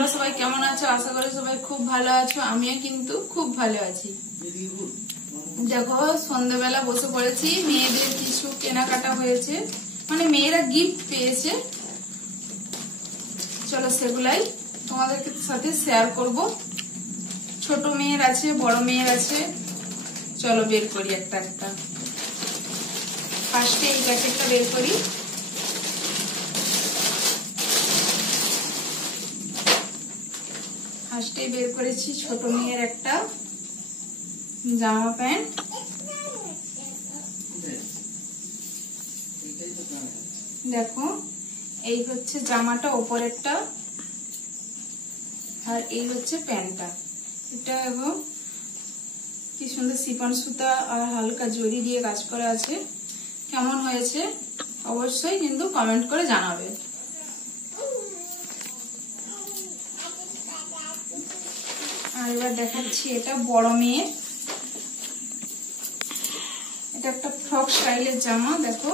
তোমরা সবাই কেমন আছো? আশা করি সবাই খুব ভালো আছো। আমিও কিন্তু খুব ভালো আছি। দেখো সন্ধ্যাবেলা বসে পড়েছি, মেয়েদের কিছু কেনাকাটা হয়েছে, মানে মেয়েরা গিফট পেয়েছে। চলো সেগুলাই তোমাদের সাথে শেয়ার করব। ছোট মেয়ের আছে, বড় মেয়ের আছে। চলো বের করি একটা একটা। ফার্স্টে এই প্যাকেটটা বের করি। ফার্স্টে বের করেছি ছোট মেয়ের একটা জামা প্যান্ট। দেখো এই হচ্ছে জামাটা ওপরেরটা, আর এই হচ্ছে প্যান্টটা। এটা এবং কি সুন্দর সিফন সুতা আর হালকা জরি দিয়ে কাজ করা আছে। কেমন হয়েছে অবশ্যই কিন্তু কমেন্ট করে জানাবে। আর এবার দেখাচ্ছি এটা বড় মেয়ের। এটা একটা ফ্রক স্টাইলের জামা। দেখো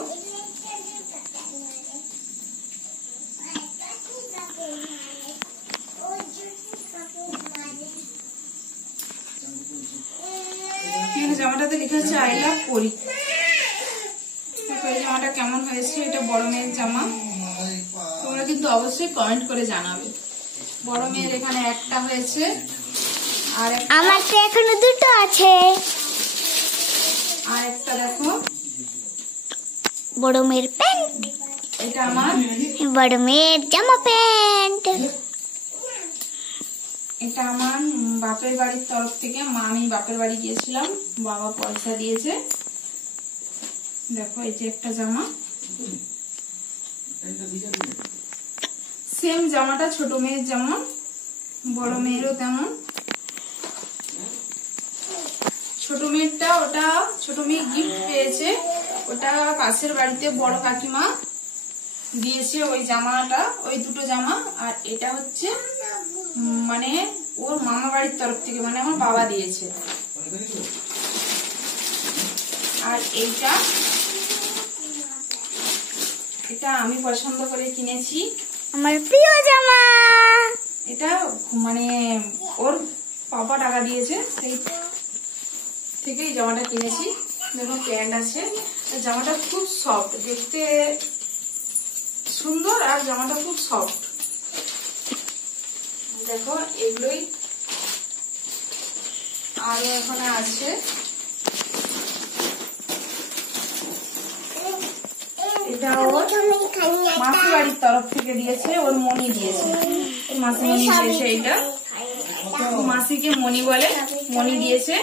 জামাটাতে লেখা আছে আই লাভ পরি। দেখো এই জামাটা কেমন হয়েছে। এটা বড় মেয়ের জামা। তোমরা কিন্তু অবশ্যই কমেন্ট করে জানাবে। বড় মেয়ের এখানে একটা হয়েছে, আর আমার তো এখনো দুটো আছে। আর একটা দেখো বড় মেয়ের প্যান্ট। এটা আমার বড় মেয়ের জামা প্যান্ট। এটা আমার বাপের বাড়ির তরফ থেকে। আমি বাপের বাড়ি গিয়েছিলাম, বাবা পয়সা দিয়েছে। দেখো এই যে একটা জামা, সেম জামাটা ছোট মেয়ের যেমন বড় মেয়েরও তেমন। ছোট মেয়েরটা ওটা ছোট মেয়ে গিফট পেয়েছে, ওটা পাশের বাড়িতে বড় কাকিমা দিয়েছে ওই জামাটা, ওই দুটো জামা। আর এটা হচ্ছে মানে ওর মামা বাড়ির তরফ থেকে, মানে আমার বাবা দিয়েছে। আর এইটা এটা আমি পছন্দ করে কিনেছি, আমার প্রিয় জামা। এটা মানে ওর পাপা টাকা দিয়েছে, সেই থেকে এই জামাটা কিনেছি। দেখো প্যান্ট আছে। জামাটা খুব সফট, দেখতে সুন্দর, আর জামাটা খুব সফট। দেখো এগুলোই আরো এখানে আছে। এটা ওর মাসি বাড়ির তরফ থেকে দিয়েছে, ওর মনি দিয়েছে, ওর মাসি মনি দিয়েছে। এইটা মাসিকে মনি বলে, মনি দিয়েছে।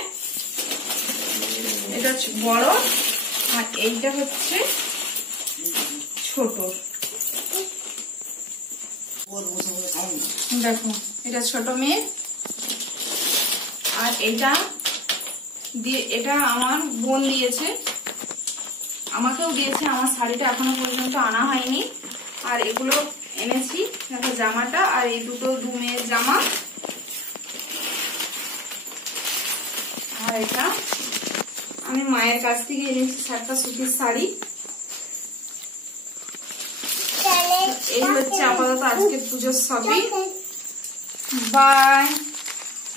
এটা বড়, আর এইটা হচ্ছে ছোট। দেখো এটা ছোট মেয়ে। আর এটা আমার বোন দিয়েছে, আমাকেও দিয়েছে। আমার শাড়িটা এখনো পর্যন্ত আনা হয়নি, আর এগুলো এনেছি। দেখো জামাটা, আর এই দুটো দু মেয়ের জামা। আর এটা আমি মায়ের কাছ থেকে এনেছি একটা সুতির শাড়ি। এই হচ্ছে আপাতত আজকে পুজোর শপিং। বাই।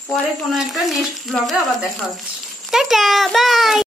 পরে কোনো একটা নেক্সট ব্লগে আবার দেখা হচ্ছে। Tata bye.